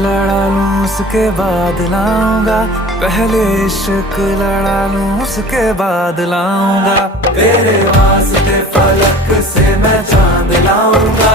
लड़ा लूं उसके बाद लाऊंगा, पहले इश्क लड़ा लूं उसके बाद लाऊंगा। तेरे वास्ते फलक से मैं चांद लाऊंगा।